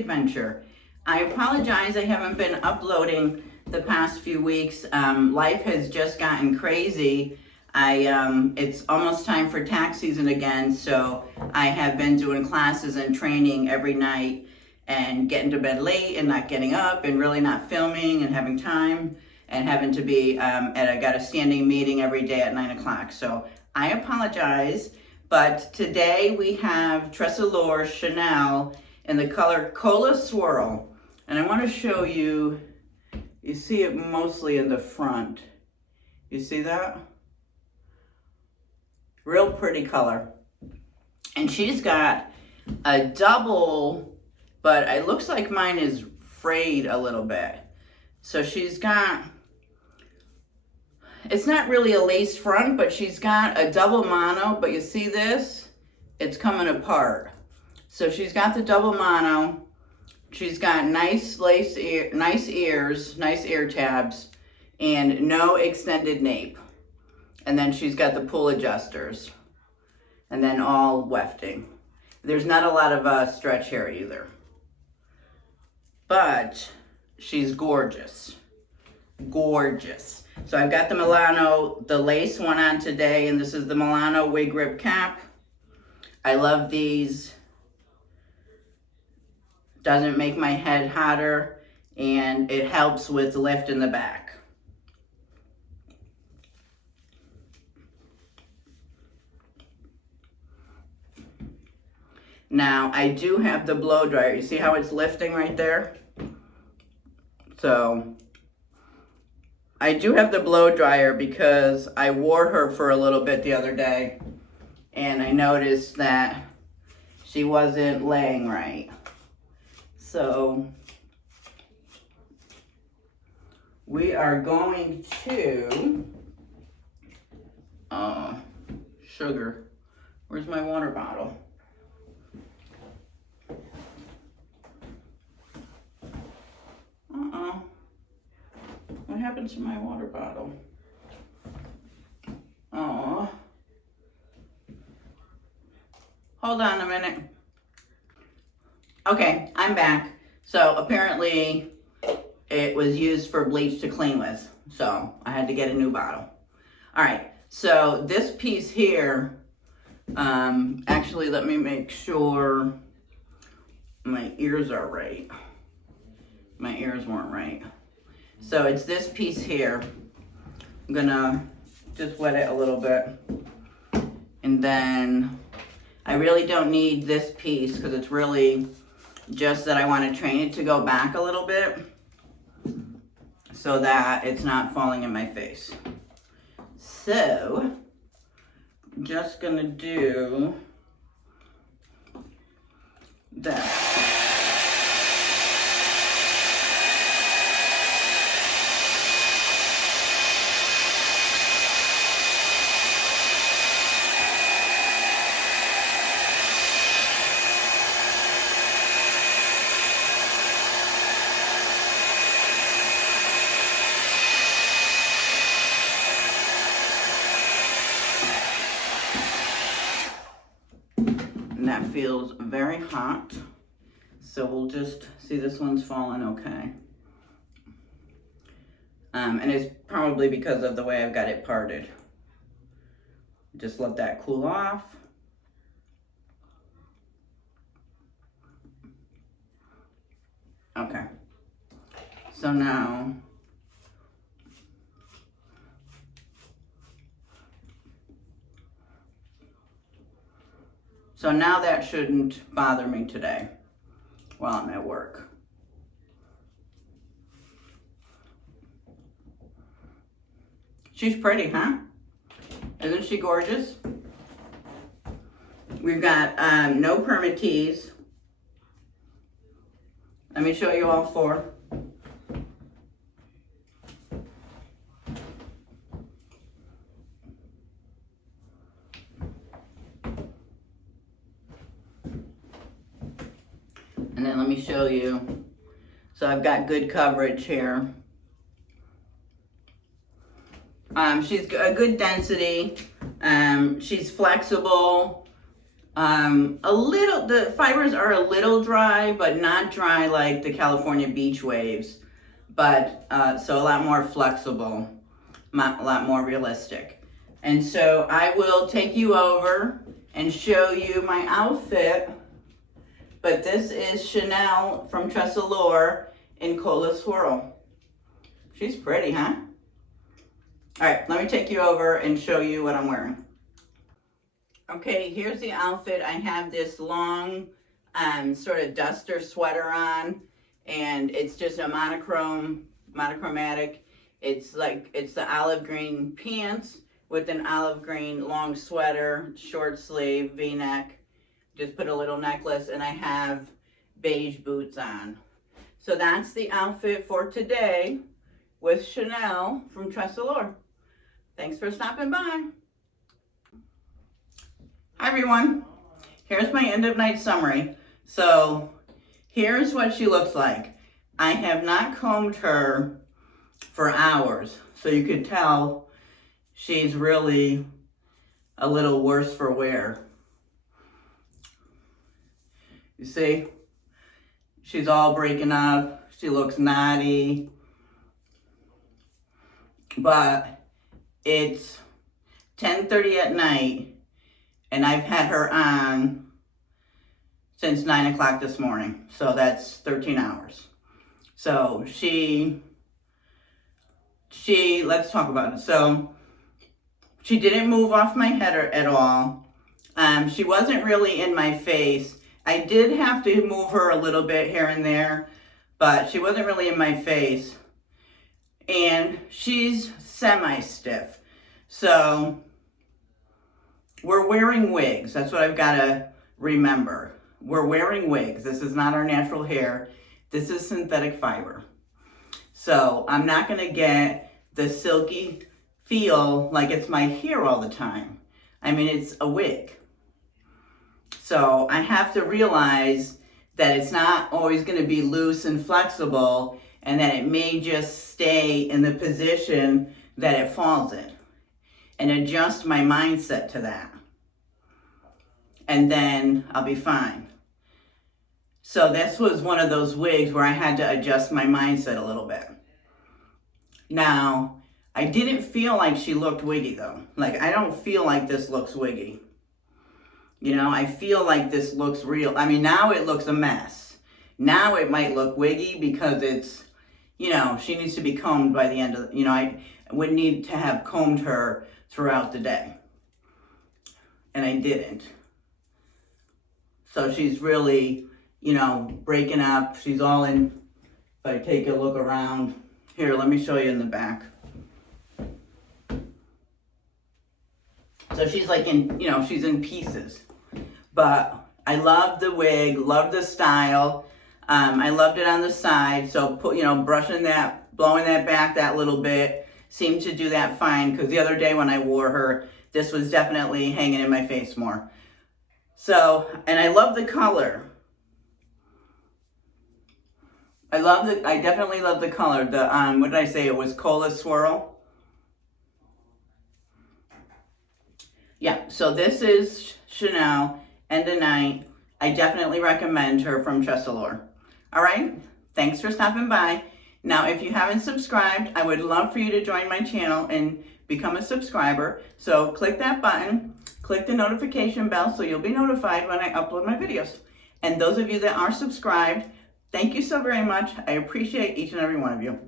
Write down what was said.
adventure. I apologize I haven't been uploading the past few weeks. Life has just gotten crazy. It's almost time for tax season again, so I have been doing classes and training every night and getting to bed late and not getting up and really not filming and having time and having to be I got a standing meeting every day at 9 o'clock. So I apologize, but today we have TRESSALLURE Chanel in the color Cola Swirl. And I want to show you, you see it mostly in the front. You see that? Real pretty color. And she's got a double, but it looks like mine is frayed a little bit. So she's got, it's not really a lace front, but she's got a double mono, but you see this? It's coming apart. So she's got the double mono. She's got nice lace ear, nice ears, nice ear tabs, and no extended nape. And then she's got the pull adjusters, and then all wefting. There's not a lot of stretch here either. But she's gorgeous, gorgeous. So I've got the Milano, the lace one on today, and this is the Milano wig rib cap. I love these. Doesn't make my head hotter, and it helps with lift in the back. Now, I do have the blow dryer. You see how it's lifting right there? So, I do have the blow dryer because I wore her for a little bit the other day, and I noticed that she wasn't laying right. So, we are going to, sugar. Where's my water bottle? What happened to my water bottle? Oh. Hold on a minute. Okay, I'm back. So apparently it was used for bleach to clean with. So I had to get a new bottle. All right, so this piece here, actually let me make sure my ears are right. My ears weren't right. So it's this piece here. I'm gonna just wet it a little bit. And then I really don't need this piece because it's really just that I want to train it to go back a little bit so that it's not falling in my face. So I'm just gonna do that. That feels very hot, so we'll just see. This one's falling okay, and it's probably because of the way I've got it parted. Just let that cool off. Okay, so now that shouldn't bother me today while I'm at work. She's pretty, huh? Isn't she gorgeous? We've got no permatease. Let me show you all four. And then let me show you. So I've got good coverage here. She's a good density. She's flexible. The fibers are a little dry, but not dry like the California beach waves, but so a lot more flexible, a lot more realistic. And so I will take you over and show you my outfit, but this is Chanel from TRESSALLURE in Cola Swirl. She's pretty, huh? All right, let me take you over and show you what I'm wearing. Okay, here's the outfit. I have this long sort of duster sweater on, and it's just a monochromatic. It's the olive green pants with an olive green long sweater, short sleeve, V-neck. Just put a little necklace, and I have beige boots on. So that's the outfit for today with Chanel from TRESSALLURE. Thanks for stopping by. Hi everyone, here's my end of night summary. So here's what she looks like. I have not combed her for hours, so you could tell she's really a little worse for wear. You see, she's all breaking up, she looks naughty, but it's 10:30 at night, and I've had her on since 9 o'clock this morning. So that's 13 hours. So let's talk about it. So she didn't move off my head at all. She wasn't really in my face. I did have to move her a little bit here and there, but she wasn't really in my face. And she's semi-stiff. So we're wearing wigs. That's what I've got to remember. We're wearing wigs. This is not our natural hair. This is synthetic fiber. So I'm not going to get the silky feel like it's my hair all the time. I mean, it's a wig. So I have to realize that it's not always going to be loose and flexible, and that it may just stay in the position that it falls in, and adjust my mindset to that. And then I'll be fine. So this was one of those wigs where I had to adjust my mindset a little bit. Now, I didn't feel like she looked wiggy though. Like, I don't feel like this looks wiggy. You know, I feel like this looks real. I mean, now it looks a mess. Now it might look wiggy because it's, you know, she needs to be combed by the end of, you know, I would need to have combed her throughout the day. And I didn't. So she's really, you know, breaking up. She's all in, if I take a look around. Here, let me show you in the back. So she's like in, you know, she's in pieces. But I love the wig, love the style. I loved it on the side. So, you know, brushing that, blowing that back that little bit seemed to do that fine. Because the other day when I wore her, this was definitely hanging in my face more. So, and I love the color. I definitely love the color. The, what did I say? It was Cola Swirl. Yeah, so this is Chanel, End of Night. I definitely recommend her from TRESSALLURE. All right, thanks for stopping by. Now, if you haven't subscribed, I would love for you to join my channel and become a subscriber. So click that button, click the notification bell so you'll be notified when I upload my videos. And those of you that are subscribed, thank you so very much. I appreciate each and every one of you.